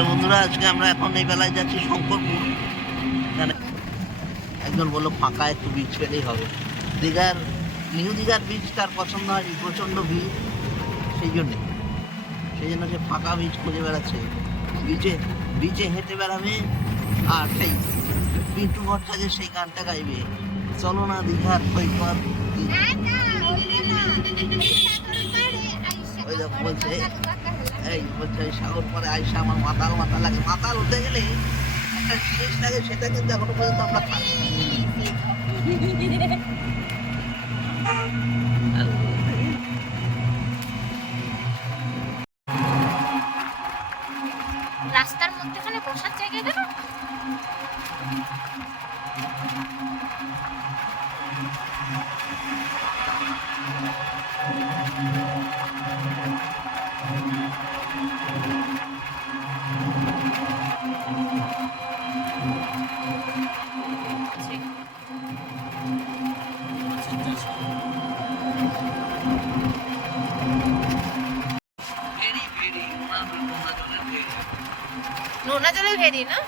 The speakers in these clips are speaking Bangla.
হ্যালো বন্ধুরা, আজকে আমরা এখন এই বেলায় যাচ্ছি শঙ্করপুর। একজন বললো ফাঁকা একটু বীজ পেলেই হবে। দীঘার নিউ দীঘার বীজ তার পছন্দ হয়নি, প্রচণ্ড ভিড়। সেই জন্য সে ফাঁকা বীজ খুঁজে বেড়াচ্ছে। বিচে হেঁটে বেড়াবে আর সেই পিন্টু ভট্টাচার্যের সেই গানটা গাইবে, চলো না দীঘার সৈকত। ওই বলছে সাগর পরে আইসা আমার মাতাল মাতাল লাগে। মাতাল হতে গেলে একটা জিনিস লাগে, সেটা কিন্তু এখনো পর্যন্ত আমরা খাই। রাস্তার মধ্যেখানে বসার জায়গা দেব। নোনা জলের ভেরি না?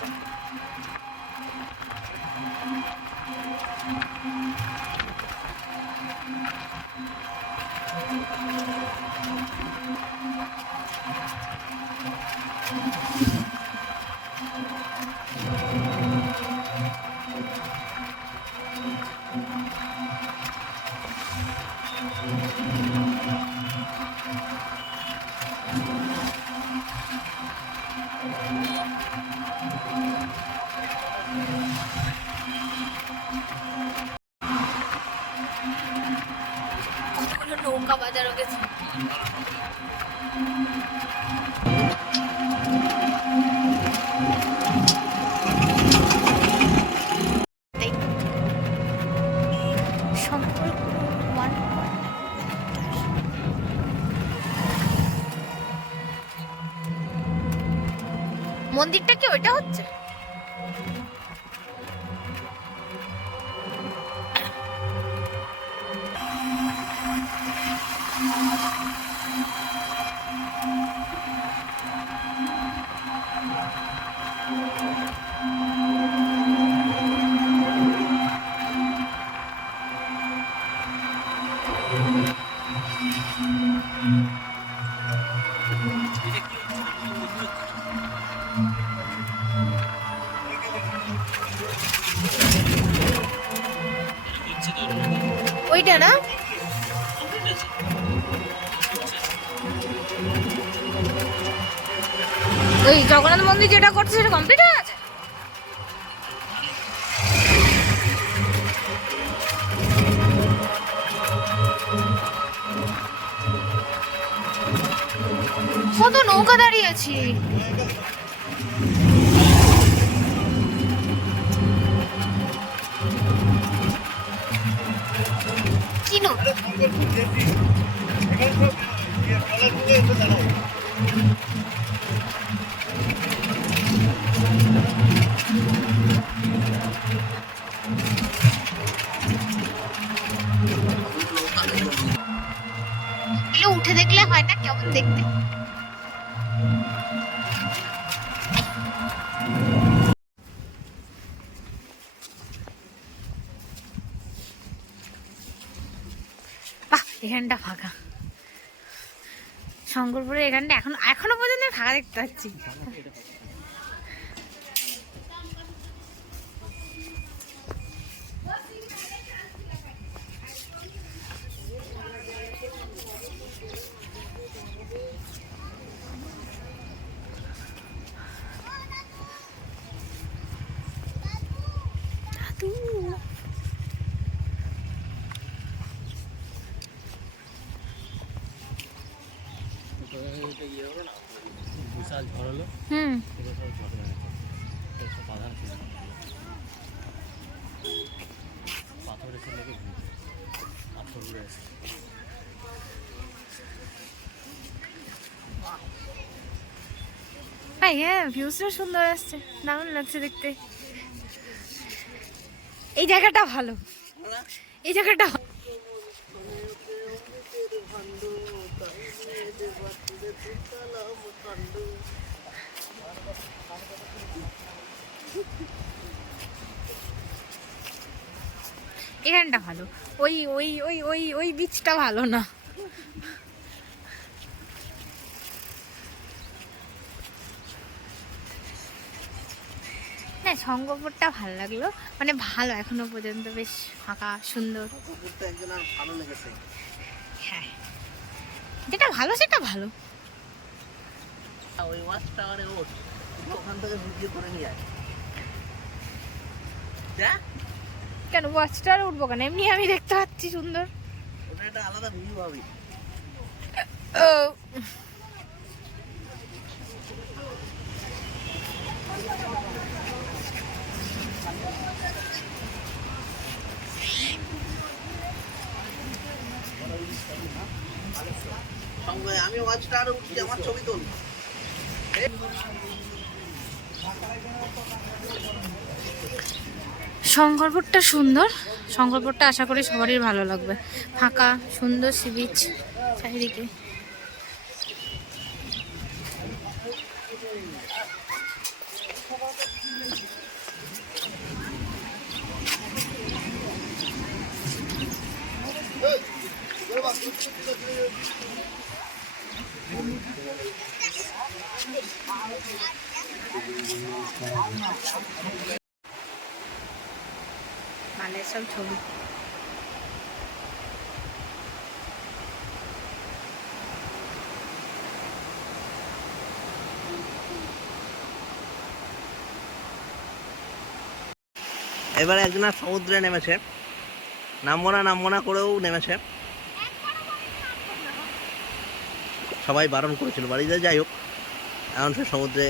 নৌকা বাজারও গেছে। মন্দিরটা কি ওইটা হচ্ছে? ওইটা না? ওই জগন্নাথ মন্দির যেটা করছে সেটা কমপ্লিট হয়ে গেছে। কত নৌকা দাঁড়িয়েছি। উঠে দেখলে হয় না কেমন দেখতে? বাহ, এখানটা ফাঁকা। শঙ্করপুরে এখানটা এখনো পর্যন্ত ফাঁকা দেখতে পাচ্ছি। বিশাল ঝড় হলো। পাথর এসে লেগে পাথর উড়ে আসে। হ্যাঁ, ভিউসটা সুন্দর আসছে, দারুণ লাগছে দেখতে। এই জায়গাটা ভালো, এই জায়গাটা এখানটা ভালো, ওই ওই ওই ওই ওই বিচটা ভালো না। না, শঙ্করপুরটা ভালো লাগলো, মানে ভালো এখনো পর্যন্ত, বেশ ফাঁকা সুন্দর। পুকুরটা একজন আর ভালো লেগেছে। হ্যাঁ, যেটা ভালো সেটা ভালো। ওই ওয়াচ টাওয়ারে ওঠ, ওখান থেকে ভিডিও করে নিয়ে আয়। যা, কেন ওয়াচটা আর উঠবো কেন, এমনি আমি দেখতে পাচ্ছি সুন্দর। ওটা একটা আলাদা ভিউ হবে। ও সঙ্গে আমি ওয়াচ টাওয়ারে উঠছি, আমার ছবি তুল। শঙ্করপুরটা সুন্দর, শঙ্করপুরটা আশা করি সবারই ভালো লাগবে। ফাঁকা সুন্দর সি বিচ চারিদিকে। মালের সব ছবি। এবারে একজন আর সমুদ্রে নেমেছে, নামবো না করেও নেমেছে। সবাই বারণ করেছিল বাড়িতে, যাই হোক এখন সে সমুদ্রে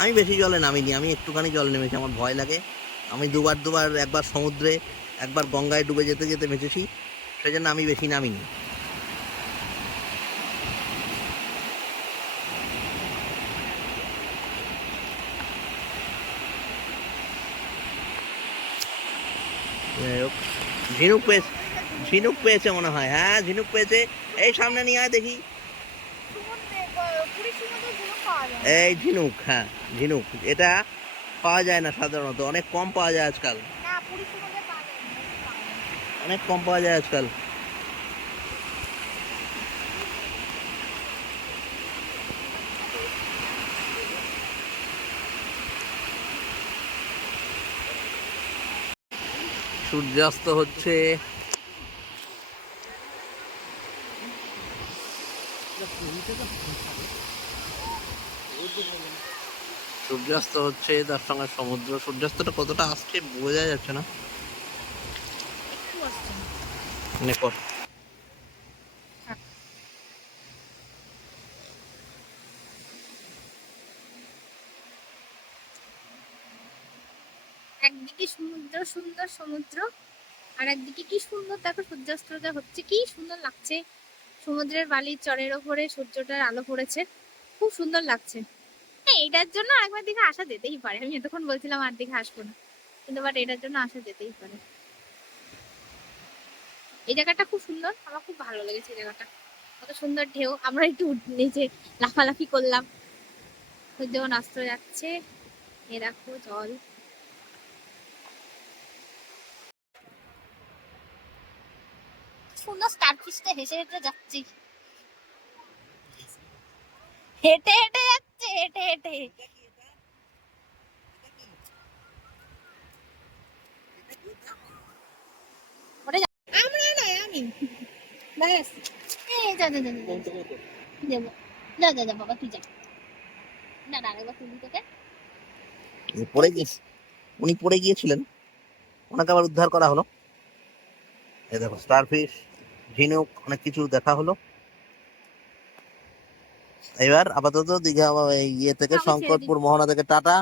আমি বেশি জলে নামিনি, আমি একটুখানি জলে নেমেছি, আমার ভয় লাগে। আমি দুবার একবার সমুদ্রে একবার গঙ্গায় ডুবে যেতে যেতে বেঁচেছি, সেই জন্য আমি বেশি নামিনি। যাই হোক, ঝিনুক পেয়েছে মনে হয়, হ্যাঁ ঝিনুক পেয়েছে। এই সামনে নিয়ে আয় দেখি, এই ঝিনুক, হ্যাঁ ঝিনুক। এটা পাওয়া যায় না সাধারণত, অনেক কম পাওয়া যায় আজকাল, অনেক কম পাওয়া যায় আজকাল। সূর্যাস্ত হচ্ছে, সূর্যাস্ত হচ্ছে, তার সঙ্গে সমুদ্র। সূর্যাস্তটা কতটা আসছে বোঝা যাচ্ছে না। নেকর একদিকে সমুদ্র, সুন্দর সমুদ্র, আর একদিকে কি সুন্দর দেখো সূর্যাস্তটা হচ্ছে, কি সুন্দর লাগছে। সমুদ্রের বালির চরের ওপরে সূর্যটার আলো পড়েছে, খুব সুন্দর লাগছে। হ্যাঁ, এটার জন্য আরেকবার দিকে আসা যেতেই পারে। আমি এতক্ষণ বলছিলাম আর দিকে আসবো না, কিন্তু বাট এটার জন্য আসা যেতেই পারে। এই জায়গাটা খুব সুন্দর, আমার খুব ভালো লেগেছে এই জায়গাটা। কত সুন্দর ঢেউ, আমরা একটু নিচে লাফালাফি করলাম। যখন অস্ত যাচ্ছে, এ দেখো জল। সুন্দর স্টারফিশটা হেসে হেঁটে যাচ্ছি, হেঁটে হেঁটে যাচ্ছে, হেঁটে হেঁটে। আমরা নয়, আমি ব্যাস। এই যা যা যা দেবো, যা যা যা বাবা তুই যা। না না, আরেকবার তুলি তোকে। পড়ে গিয়েছে, উনি পড়ে গিয়েছিলেন, ওনাকে আবার উদ্ধার করা হলো। এই দেখো স্টারফিশ, ঝিনুক, অনেক কিছু দেখা হলো। এবার আপাতত দীঘা ইয়ে থেকে শঙ্করপুর মোহনা থেকে টাটা।